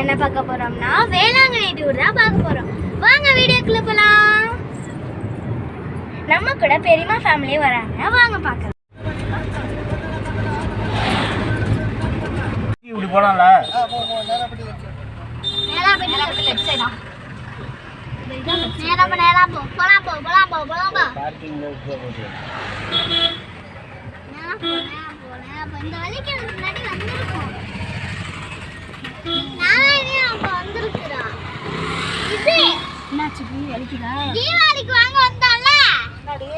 நம்ம என்ன பார்க்க போறோம்னா வேளாங்கண்ணி டூர் தான் பார்க்க போறோம். வாங்க வீடியோக்குள்ள போலாம். நம்ம கூட பெரியம்மா ஃபேமிலி வராங்க, வாங்க பார்க்கலாம். இப்படி போலாம்ல? நேரா போய் லெஃப்ட் சைடா. நேரா போ. போலாம் போ. பார்க்கிங்ல உள்ள போடு. நேரா போ. இந்த வழிக்கு முன்னாடி வந்திருக்கோம். நானே அப்ப வந்திருக்கறோம். இது என்னாச்சு நீ வலிக்குதா? தீபாவளிக்கு வாங்க வந்தால. என்னடி?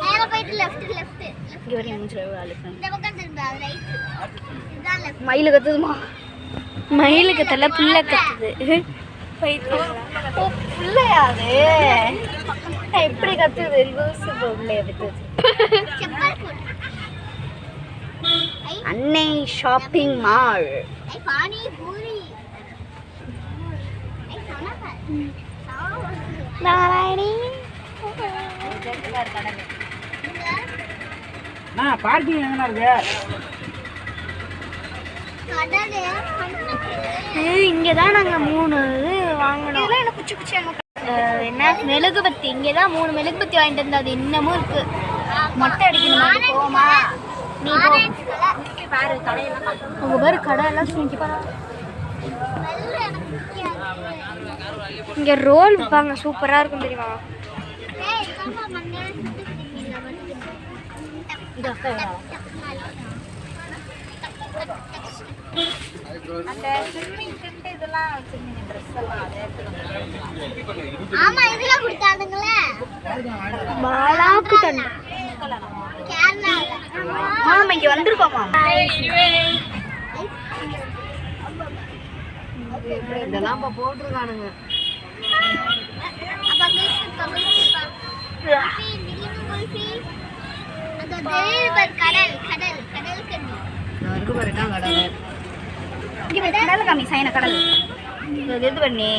நேரா போயிட்டு லெஃப்ட். இங்க வரையும் மூஞ்சில அழுக்கு. இந்த பக்கம் திரும்ப ரைட். இதான் லெஃப்ட். மயில கத்துதுமா. மயில கத்தல புள்ள கத்துது. போயிட்டு ஓ புள்ளையா அது? எப்படி கத்துது? லூசு புள்ளைய விட்டு. செப்பல் போடு. அன்னை ஷாப்பிங் மால். ஐ பானி பூரி. ஐ சோனா நாராயணி. பார்க்கிங் எங்கனா இருக்கு? இங்கதான் நாங்க 3 வாங்கணும். என்ன குச்சி என்ன மெழுகுபத்தி. இங்கதான் 3 மெழுகுபத்தி வாங்கிட்டு வந்தா. அது இன்னமும் இருக்கு. மொட்டை அடிக்கணும். போமா நீ பாரு கடையெல்லாம். உங்க பாரு கடை எல்லாம் சுங்கி பாரு. இங்க ரோல் விற்பாங்க, சூப்பரா இருக்கும் தெரியுமா? அந்த ஸ்விம்மிங் கிட் இதெல்லாம் வச்சிருந்தீங்க, ட்ரெஸ் எல்லாம் அதே எடுத்துக்கோங்க. ஆமா இதெல்லாம் கொடுத்தானுங்களே. பாலாக்கு தண்ணி கேரளால. ஆமா இங்க வந்திருக்கோமா? இதெல்லாம் இப்ப போட்டுருக்கானுங்க. அப்ப கடல் கம்மி சைன கடல் இது பண்ணி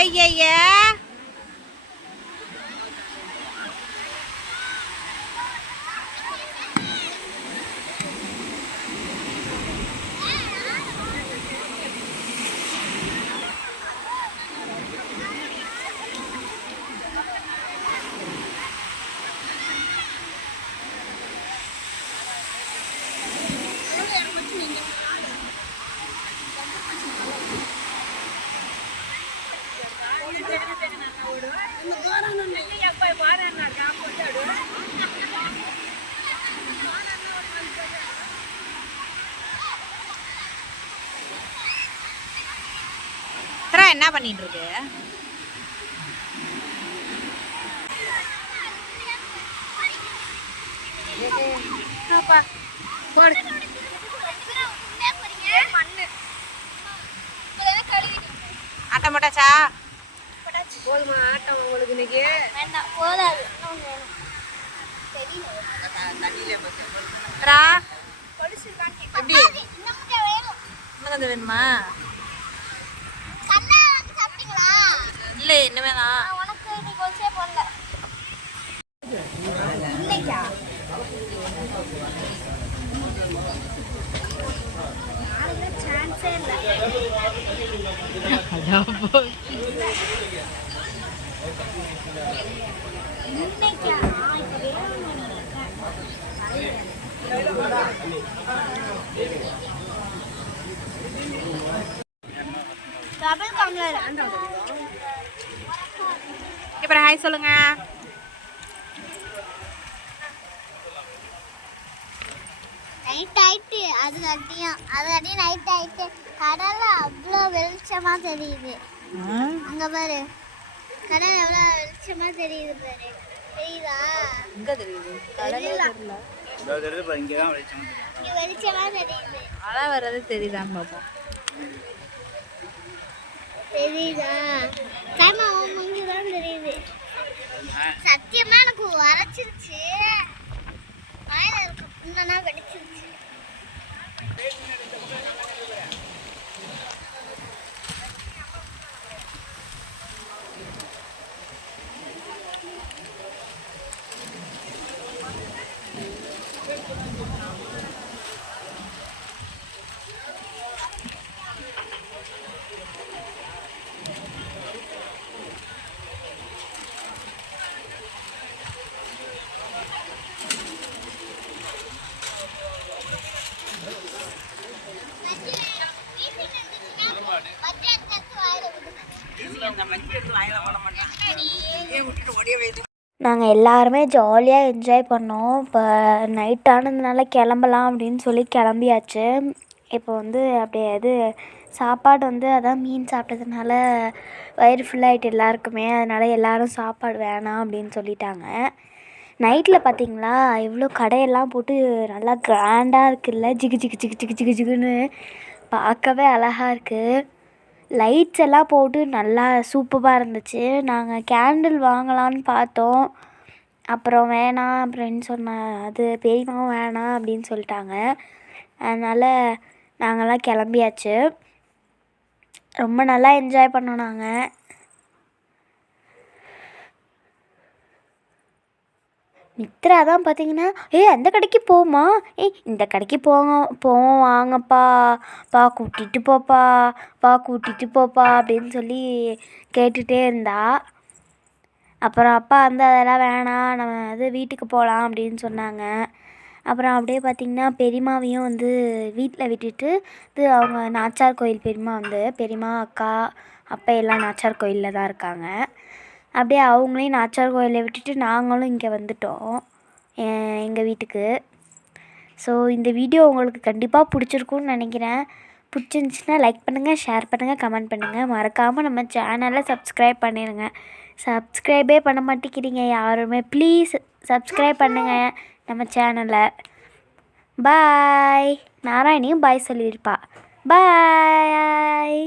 ஐயய்ய என்ன பண்ணிட்டு இருக்கு? ஆட்டம் போட்டாச்சா? போதுமா ஆட்டம் உங்களுக்கு இன்னைக்கு? வேண்டாம் போதாது. இன்னும் வேணுமா? இல்லை இன்னுமே தான். இப்போ ஹாய் சொல்லுங்க. நைட் ஆயிட்டு அதுக்காட்டியும் நைட் ஆயிட்டு கடல்ல அவ்வளோ வெளிச்சமா தெரியுது. அங்க பாரு கடல் எவ்வளோ வெளிச்சமா தெரியுது பாரு. தெரியுதா? எங்க தெரியுது? கடலே தெரியல. தெரியுது பாரு, இங்கே தான் வெளிச்சம் தெரியுது. இங்க வெளிச்சமா தெரியுது. அலை வர்றது தெரியுதான்னு பார்ப்போம். தெரியுதா? கைமா உங்க தான் தெரியுது. சத்தியமா எனக்கு வரைச்சிருச்சு. வாயில இருக்க புண்ணனா வெடிச்சிருச்சு. நாங்கள் எல்லாருமே ஜாலியாக என்ஜாய் பண்ணோம். இப்போ நைட் ஆனதுனால கிளம்பலாம் அப்படின்னு சொல்லி கிளம்பியாச்சு. இப்போ வந்து அப்படியே சாப்பாடு அதான் மீன் சாப்பிட்டதுனால வயிறு ஃபுல்லாகிட்டு எல்லாருக்குமே. அதனால் எல்லோரும் சாப்பாடு வேணாம் அப்படின்னு சொல்லிட்டாங்க. நைட்டில் பார்த்திங்களா எவ்வளோ கடையெல்லாம் போட்டு நல்லா கிராண்டாக இருக்குல்ல. ஜிகு ஜிகு ஜிகு ஜிகு ஜிகு ஜிகுன்னு பார்க்கவே அழகாக இருக்குது. லைட்ஸ் எல்லாம் போட்டு நல்லா சூப்பராக இருந்துச்சு. நாங்கள் கேண்டில் வாங்கலான்னு பார்த்தோம். அப்புறம் வேணாம் அப்படின்னு அது பெரியமாவும் வேணாம் அப்படின்னு சொல்லிட்டாங்க. அதனால் நாங்கள்லாம் கிளம்பியாச்சு. ரொம்ப நல்லா என்ஜாய் பண்ணோம் நாங்கள். மித்ரா தான் பார்த்தீங்கன்னா அந்த கடைக்கு போமா, இந்த கடைக்கு போவோம் வாங்கப்பா கூட்டிகிட்டு போப்பா அப்படின்னு சொல்லி கேட்டுகிட்டே இருந்தா. அப்புறம் அப்பா அதெல்லாம் வேணாம், நம்ம வீட்டுக்கு போகலாம் அப்படின்னு சொன்னாங்க. அப்புறம் அப்படியே பார்த்திங்கன்னா பெரியம்மாவையும் வீட்டில் விட்டுட்டு அவங்க நாச்சார் கோயில் பெரியம்மா அக்கா அப்பா எல்லாம் நாச்சார் கோயிலில் தான் இருக்காங்க. அப்படியே அவங்களையும் நாச்சார் கோயிலை விட்டுட்டு நாங்களும் இங்கே வந்துட்டோம் எங்கள் வீட்டுக்கு. ஸோ இந்த வீடியோ உங்களுக்கு கண்டிப்பாக பிடிச்சிருக்குன்னு நினைக்கிறேன். பிடிச்சிருந்துச்சின்னா லைக் பண்ணுங்கள், ஷேர் பண்ணுங்கள், கமெண்ட் பண்ணுங்கள். மறக்காமல் நம்ம சேனலை சப்ஸ்கிரைப் பண்ணிடுங்க. சப்ஸ்கிரைபே பண்ண மாட்டேங்கிறீங்க யாருமே. ப்ளீஸ் சப்ஸ்கிரைப் பண்ணுங்கள் நம்ம சேனலை. பாய். நாராயணியும் பாய் சொல்லியிருப்பா. பாய்.